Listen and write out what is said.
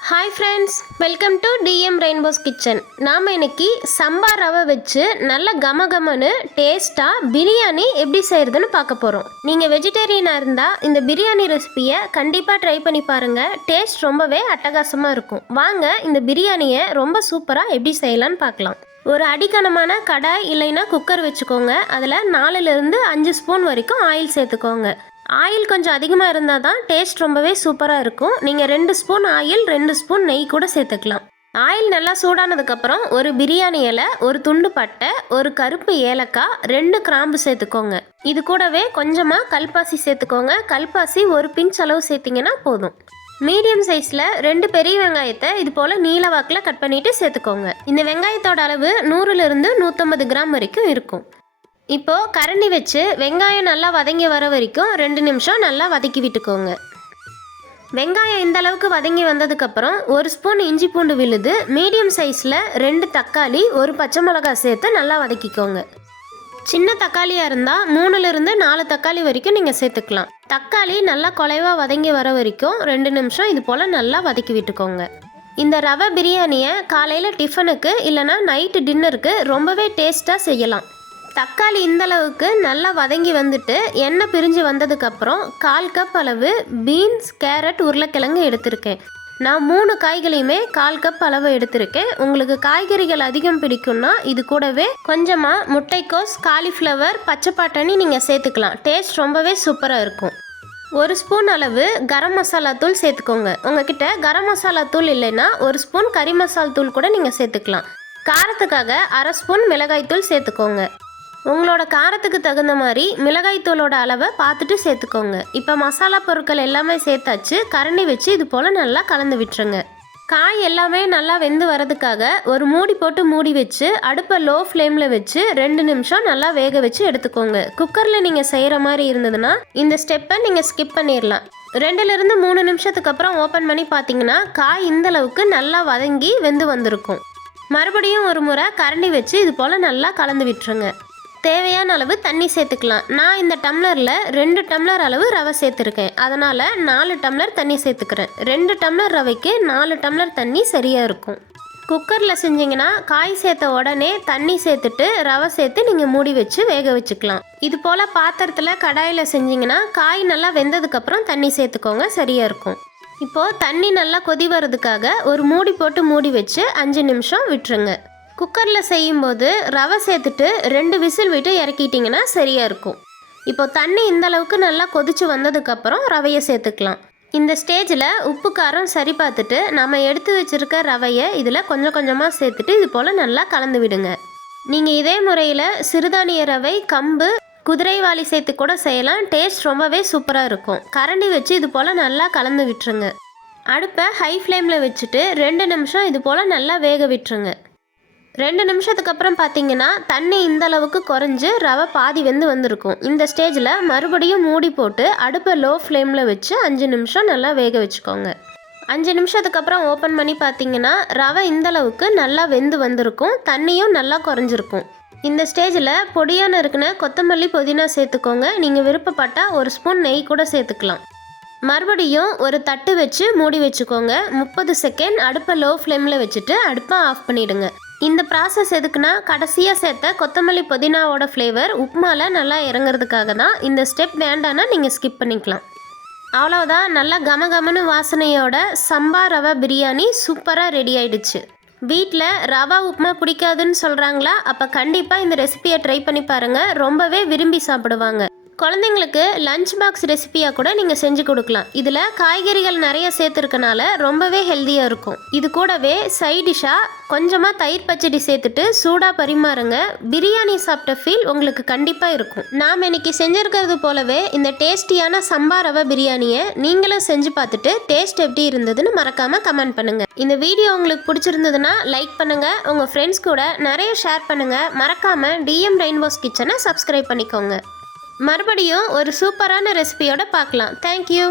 Hi friends welcome to TM rainbows kitchen நாம் இன்னைக்கு சம்பா ரவை வச்சு நல்ல கம கமன்னு டேஸ்ட்டாக பிரியாணி எப்படி செய்கிறதுன்னு பார்க்க போகிறோம் நீங்கள் வெஜிடேரியனாக இருந்தால் இந்த பிரியாணி ரெசிபியை கண்டிப்பாக ட்ரை பண்ணி பாருங்கள் டேஸ்ட் ரொம்பவே அட்டகாசமாக இருக்கும். வாங்க இந்த பிரியாணியை ரொம்ப சூப்பராக எப்படி செய்யலான்னு பார்க்கலாம். ஒரு அடிக்கனமான கடாய் இல்லைன்னா குக்கர் வச்சுக்கோங்க. அதில் நாலுலேருந்து அஞ்சு ஸ்பூன் வரைக்கும் ஆயில் சேர்த்துக்கோங்க. ஆயில் கொஞ்சம் அதிகமாக இருந்தால் தான் டேஸ்ட் ரொம்பவே சூப்பராக இருக்கும். நீங்கள் ரெண்டு ஸ்பூன் ஆயில் ரெண்டு ஸ்பூன் நெய் கூட சேர்த்துக்கலாம். ஆயில் நல்லா சூடானதுக்கப்புறம் ஒரு பிரியாணி இலை ஒரு துண்டு பட்டை ஒரு கருப்பு ஏலக்காய் ரெண்டு கிராம்பு சேர்த்துக்கோங்க. இது கூடவே கொஞ்சமாக கல்பாசி சேர்த்துக்கோங்க. கல்பாசி ஒரு பிஞ்ச் அளவு சேர்த்திங்கன்னா போதும். மீடியம் சைஸில் ரெண்டு பெரிய வெங்காயத்தை இது போல் நீல வாக்கில் கட் பண்ணிவிட்டு சேர்த்துக்கோங்க. இந்த வெங்காயத்தோட அளவு நூறுலேருந்து நூற்றம்பது கிராம் வரைக்கும் இருக்கும். இப்போது கரண்டி வச்சு வெங்காயம் நல்லா வதங்கி வர வரைக்கும் ரெண்டு நிமிஷம் நல்லா வதக்கி விட்டுக்கோங்க. வெங்காயம் இந்த அளவுக்கு வதங்கி வந்ததுக்கப்புறம் ஒரு ஸ்பூன் இஞ்சி பூண்டு விழுது மீடியம் சைஸில் ரெண்டு தக்காளி ஒரு பச்சை மிளகாய் சேர்த்து நல்லா வதக்கிக்கோங்க. சின்ன தக்காளியாக இருந்தால் மூணுலேருந்து நாலு தக்காளி வரைக்கும் நீங்கள் சேர்த்துக்கலாம். தக்காளி நல்லா குலைவாக வதங்கி வர வரைக்கும் ரெண்டு நிமிஷம் இது போல் நல்லா வதக்கி விட்டுக்கோங்க. இந்த ரவை பிரியாணியை காலையில் டிஃபனுக்கு இல்லைனா நைட்டு டின்னருக்கு ரொம்பவே டேஸ்ட்டாக செய்யலாம். தக்காளி இந்த அளவுக்கு நல்லா வதங்கி வந்துட்டு எண்ணெய் பிரிஞ்சு வந்ததுக்கப்புறம் கால் கப் அளவு பீன்ஸ் கேரட் உருளைக்கிழங்கு எடுத்திருக்கேன். நான் மூணு காய்களையுமே கால் கப் அளவு எடுத்திருக்கேன். உங்களுக்கு காய்கறிகள் அதிகம் பிடிக்கும்னா இது கூடவே கொஞ்சமாக முட்டைக்கோஸ் காலிஃப்ளவர் பச்சை நீங்கள் சேர்த்துக்கலாம். டேஸ்ட் ரொம்பவே சூப்பராக இருக்கும். ஒரு ஸ்பூன் அளவு கரம் மசாலா தூள் சேர்த்துக்கோங்க. உங்ககிட்ட கரம் மசாலா தூள் இல்லைன்னா ஒரு ஸ்பூன் கறி மசாலா தூள் கூட நீங்கள் சேர்த்துக்கலாம். காரத்துக்காக அரை ஸ்பூன் மிளகாய் தூள் சேர்த்துக்கோங்க. உங்களோட காரத்துக்கு தகுந்த மாதிரி மிளகாய்த்தூளோட அளவை பார்த்துட்டு சேர்த்துக்கோங்க. இப்போ மசாலா பொருட்கள் எல்லாமே சேர்த்தாச்சு. கரண்டி வச்சு இது போல் நல்லா கலந்து விட்டுருங்க. காய் எல்லாமே நல்லா வெந்து வரதுக்காக ஒரு மூடி போட்டு மூடி வச்சு அடுப்பை லோ ஃப்ளேமில் வச்சு ரெண்டு நிமிஷம் நல்லா வேக வச்சு எடுத்துக்கோங்க. குக்கரில் நீங்கள் செய்கிற மாதிரி இருந்ததுன்னா இந்த ஸ்டெப்பை நீங்கள் ஸ்கிப் பண்ணிடலாம் ரெண்டுலேருந்து மூணு நிமிஷத்துக்கு அப்புறம் ஓப்பன் பண்ணி பார்த்தீங்கன்னா காய் இந்த அளவுக்கு நல்லா வதங்கி வெந்து வந்திருக்கும். மறுபடியும் ஒரு முறை கரண்டி வச்சு இது போல் நல்லா கலந்து விட்டுருங்க. தேவையான அளவு தண்ணி சேர்த்துக்கலாம். நான் இந்த டம்ளரில் ரெண்டு டம்ளர் அளவு ரவை சேர்த்துருக்கேன். அதனால் நாலு டம்ளர் தண்ணி சேர்த்துக்கிறேன். ரெண்டு டம்ளர் ரவைக்கு நாலு டம்ளர் தண்ணி சரியாக இருக்கும். குக்கரில் செஞ்சீங்கன்னா காய் சேர்த்த உடனே தண்ணி சேர்த்துட்டு ரவை சேர்த்து நீங்கள் மூடி வச்சு வேக வச்சுக்கலாம். இது போல் பாத்திரத்தில் கடாயில் செஞ்சீங்கன்னா காய் நல்லா வெந்ததுக்கப்புறம் தண்ணி சேர்த்துக்கோங்க சரியாக இருக்கும். இப்போது தண்ணி நல்லா கொதி வர்றதுக்காக ஒரு மூடி போட்டு மூடி வச்சு அஞ்சு நிமிஷம் விட்டுருங்க. குக்கரில் செய்யும்போது ரவை சேர்த்துட்டு ரெண்டு விசில் விட்டு இறக்கிட்டிங்கன்னா சரியாக இருக்கும். இப்போ தண்ணி இந்த அளவுக்கு நல்லா கொதிச்சு வந்ததுக்கப்புறம் ரவையை சேர்த்துக்கலாம். இந்த ஸ்டேஜில் உப்பு காரம் சரி பார்த்துட்டு நம்ம எடுத்து வச்சுருக்க ரவையை இதில் கொஞ்சம் கொஞ்சமாக சேர்த்துட்டு இது போல் நல்லா கலந்து விடுங்க. நீங்கள் இதே முறையில் சிறுதானிய ரவை கம்பு குதிரைவாளி சேர்த்து கூட செய்யலாம். டேஸ்ட் ரொம்பவே சூப்பராக இருக்கும். கரண்டி வச்சு இது போல் நல்லா கலந்து விட்டுருங்க. அடுப்பை ஹை ஃப்ளேமில் வச்சுட்டு ரெண்டு நிமிஷம் இது போல் நல்லா வேக விட்டுருங்க. ரெண்டு நிமிஷத்துக்கு அப்புறம் பார்த்தீங்கன்னா தண்ணி இந்த அளவுக்கு குறைஞ்சு ரவை பாதி வெந்து வந்திருக்கும். இந்த ஸ்டேஜில் மறுபடியும் மூடி போட்டு அடுப்பை லோ ஃப்ளேமில் வச்சு அஞ்சு நிமிஷம் நல்லா வேக வச்சுக்கோங்க. அஞ்சு நிமிஷத்துக்கு அப்புறம் ஓப்பன் பண்ணி பார்த்தீங்கன்னா ரவை இந்தளவுக்கு நல்லா வெந்து வந்திருக்கும். தண்ணியும் நல்லா குறைஞ்சிருக்கும். இந்த ஸ்டேஜில் பொடியான இருக்குன்னு கொத்தமல்லி புதினா சேர்த்துக்கோங்க. நீங்கள் விருப்பப்பட்டால் ஒரு ஸ்பூன் நெய் கூட சேர்த்துக்கலாம். மறுபடியும் ஒரு தட்டு வச்சு மூடி வச்சுக்கோங்க. முப்பது செகண்ட் அடுப்பை லோ ஃப்ளேமில் வச்சுட்டு அடுப்பை ஆஃப் பண்ணிவிடுங்க இந்த ப்ராசஸ் எதுக்குன்னா கடைசியாக சேர்த்த கொத்தமல்லி புதினாவோட ஃப்ளேவர் உப்புமால நல்லா இறங்குறதுக்காக தான் இந்த ஸ்டெப் வேண்டான்னா நீங்கள் ஸ்கிப் பண்ணிக்கலாம். அவ்வளோதான் நல்லா கம கமனு வாசனையோட சம்பா ரவா பிரியாணி சூப்பராக ரெடி ஆயிடுச்சு. வீட்டில் ரவா உப்புமா பிடிக்காதுன்னு சொல்கிறாங்களா அப்போ கண்டிப்பாக இந்த ரெசிபியை ட்ரை பண்ணி பாருங்கள் ரொம்பவே விரும்பி சாப்பிடுவாங்க. குழந்தைங்களுக்கு லஞ்ச் பாக்ஸ் ரெசிபியாக கூட நீங்கள் செஞ்சு கொடுக்கலாம். இதில் காய்கறிகள் நிறைய சேர்த்துருக்கனால ரொம்பவே ஹெல்த்தியாக இருக்கும். இது கூடவே சைடிஷாக கொஞ்சமாக தயிர் பச்சடி சேர்த்துட்டு சூடாக பரிமாறுங்க. பிரியாணி சாப்பிட்ட ஃபீல் உங்களுக்கு கண்டிப்பாக இருக்கும். நாம் இன்னைக்கு செஞ்சுருக்கிறது போலவே இந்த டேஸ்டியான சம்பா ரவை பிரியாணியை நீங்களும் செஞ்சு பார்த்துட்டு டேஸ்ட் எப்படி இருந்ததுன்னு மறக்காமல் கமெண்ட் பண்ணுங்கள் இந்த வீடியோ உங்களுக்கு பிடிச்சிருந்ததுன்னா லைக் பண்ணுங்கள் உங்கள் ஃப்ரெண்ட்ஸ் கூட நிறைய ஷேர் பண்ணுங்கள் மறக்காமல் டிஎம் ரெயின்போஸ் கிச்சனை சப்ஸ்கிரைப் பண்ணிக்கோங்க. மறுபடியும் ஒரு சூப்பரான ரெசிபியோட பார்க்கலாம். தேங்க்யூ